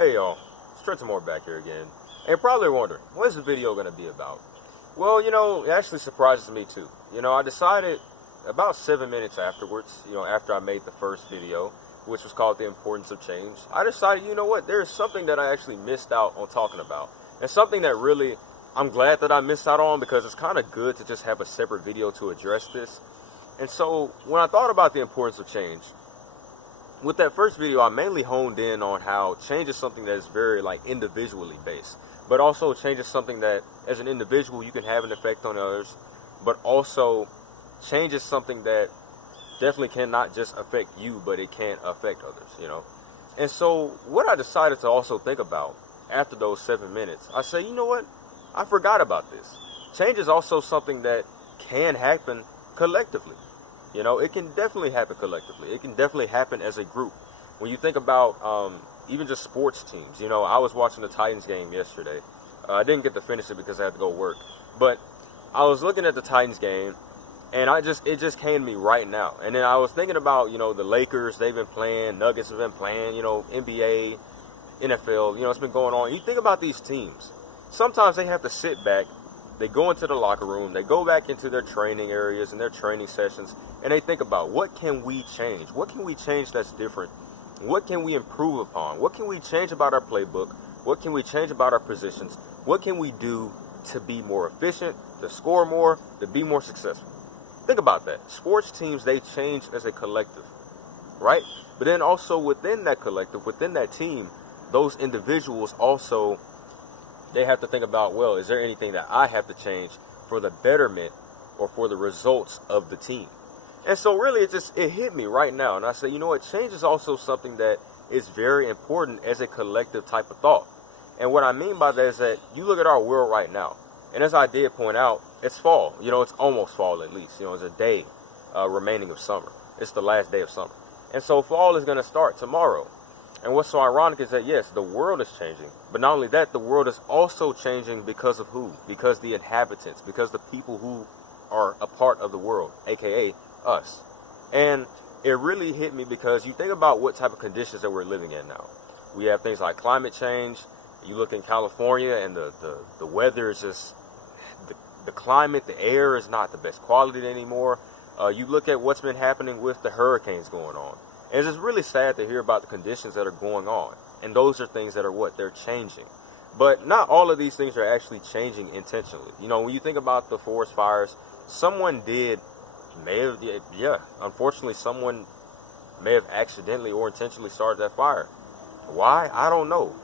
Hey y'all, it's Trenton back here again. And you're probably wondering, what is the video going to be about? Well, it actually surprises me too. I decided about 7 minutes afterwards, after I made the first video, which was called The Importance of Change, I decided, you know what, there's something that I actually missed out on talking about. And something that really, I'm glad that I missed out on, because it's kind of good to just have a separate video to address this. And so, when I thought about the importance of change, with that first video, I mainly honed in on how change is something that is very individually based, but also change is something that as an individual you can have an effect on others, but also change is something that definitely cannot just affect you, but it can affect others, And so what I decided to also think about after those 7 minutes, I say, you know what? I forgot about this. Change is also something that can happen collectively. It can definitely happen collectively. It can definitely happen as a group. When you think about even just sports teams, I was watching the Titans game yesterday. I didn't get to finish it because I had to go work. But I was looking at the Titans game, and it just came to me right now. And then I was thinking about, the Lakers, they've been playing, Nuggets have been playing, NBA, NFL, it's been going on. You think about these teams. Sometimes they have to sit back. They go into the locker room, they go back into their training areas and their training sessions, and they think about, what can we change? What can we change that's different? What can we improve upon? What can we change about our playbook? What can we change about our positions? What can we do to be more efficient, to score more, to be more successful? Think about that. Sports teams, they change as a collective, right? But then also within that collective, within that team, those individuals also, they have to think about, well, is there anything that I have to change for the betterment or for the results of the team? And so really it hit me right now. And I say, you know what, change is also something that is very important as a collective type of thought. And what I mean by that is that you look at our world right now, and as I did point out, it's fall. It's almost fall at least. It's a day remaining of summer. It's the last day of summer. And so fall is going to start tomorrow. And what's so ironic is that, yes, the world is changing. But not only that, the world is also changing because of who? Because the inhabitants, because the people who are a part of the world, a.k.a. us. And it really hit me because you think about what type of conditions that we're living in now. We have things like climate change. You look in California and the weather is just, the climate, the air is not the best quality anymore. You look at what's been happening with the hurricanes going on. And it's just really sad to hear about the conditions that are going on. And those are things that are they're changing. But not all of these things are actually changing intentionally. When you think about the forest fires, someone unfortunately someone may have accidentally or intentionally started that fire. Why? I don't know.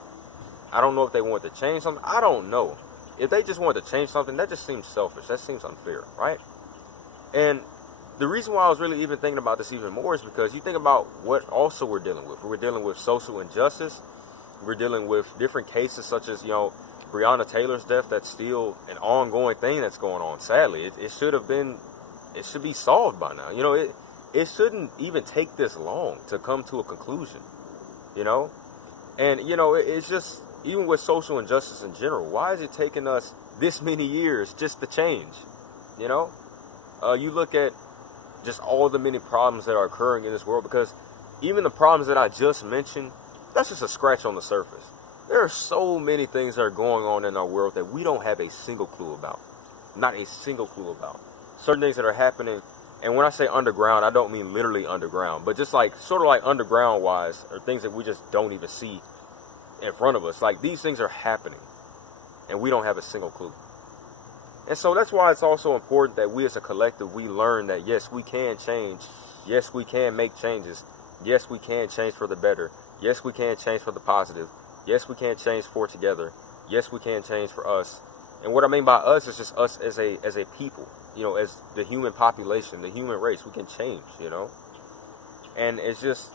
I don't know if they want to change something. I don't know. If they just want to change something, that just seems selfish. That seems unfair, right? And the reason why I was really even thinking about this even more is because you think about what also we're dealing with. We're dealing with social injustice. We're dealing with different cases such as, Breonna Taylor's death. That's still an ongoing thing that's going on. Sadly, it should be solved by now. It shouldn't even take this long to come to a conclusion, And, it's just, even with social injustice in general, why is it taking us this many years just to change? You look at just all the many problems that are occurring in this world, because even the problems that I just mentioned, that's just a scratch on the surface. There are so many things that are going on in our world that we don't have a single clue about. Not a single clue about. Certain things that are happening, and when I say underground, I don't mean literally underground, but just sort of underground wise, or things that we just don't even see in front of us. These things are happening, and we don't have a single clue. And so that's why it's also important that we as a collective, we learn that, yes, we can change. Yes, we can make changes. Yes, we can change for the better. Yes, we can change for the positive. Yes, we can change for together. Yes, we can change for us. And what I mean by us is just us as a people, as the human population, the human race. We can change, And it's just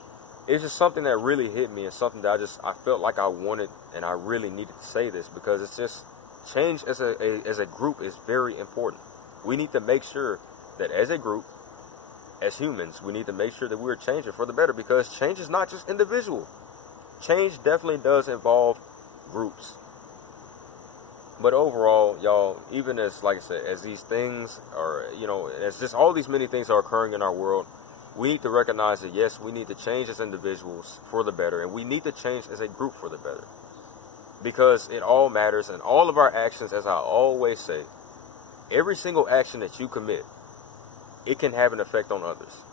something that really hit me, and something that I felt like I wanted, and I really needed to say this, because it's just, change as a group is very important. We need to make sure that as a group, as humans, we need to make sure that we're changing for the better, because change is not just individual. Change definitely does involve groups. But overall, y'all, even as, like I said, as these things are, as just all these many things are occurring in our world, we need to recognize that, yes, we need to change as individuals for the better, and we need to change as a group for the better. Because it all matters, and all of our actions, as I always say, every single action that you commit, it can have an effect on others.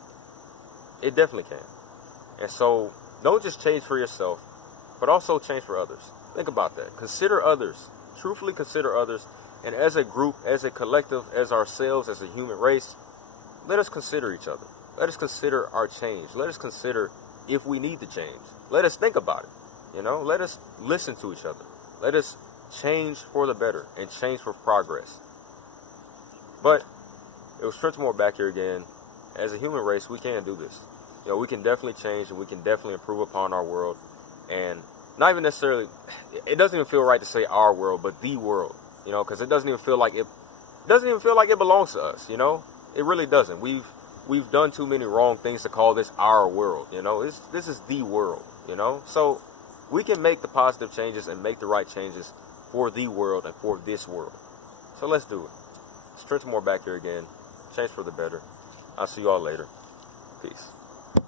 It definitely can. And so, don't just change for yourself, but also change for others. Think about that. Consider others. Truthfully consider others. And as a group, as a collective, as ourselves, as a human race, let us consider each other. Let us consider our change. Let us consider if we need to change. Let us think about it. Let us listen to each other. Let us change for the better and change for progress. But it was Trenton back here again. As a human race, we can do this. We can definitely change, and we can definitely improve upon our world. And not even necessarily, it doesn't even feel right to say our world, but the world. Because it doesn't even feel like it belongs to us. It really doesn't. We've done too many wrong things to call this our world. This is the world. So we can make the positive changes and make the right changes for the world and for this world. So let's do it. It's Trenton back here again. Change for the better. I'll see you all later. Peace.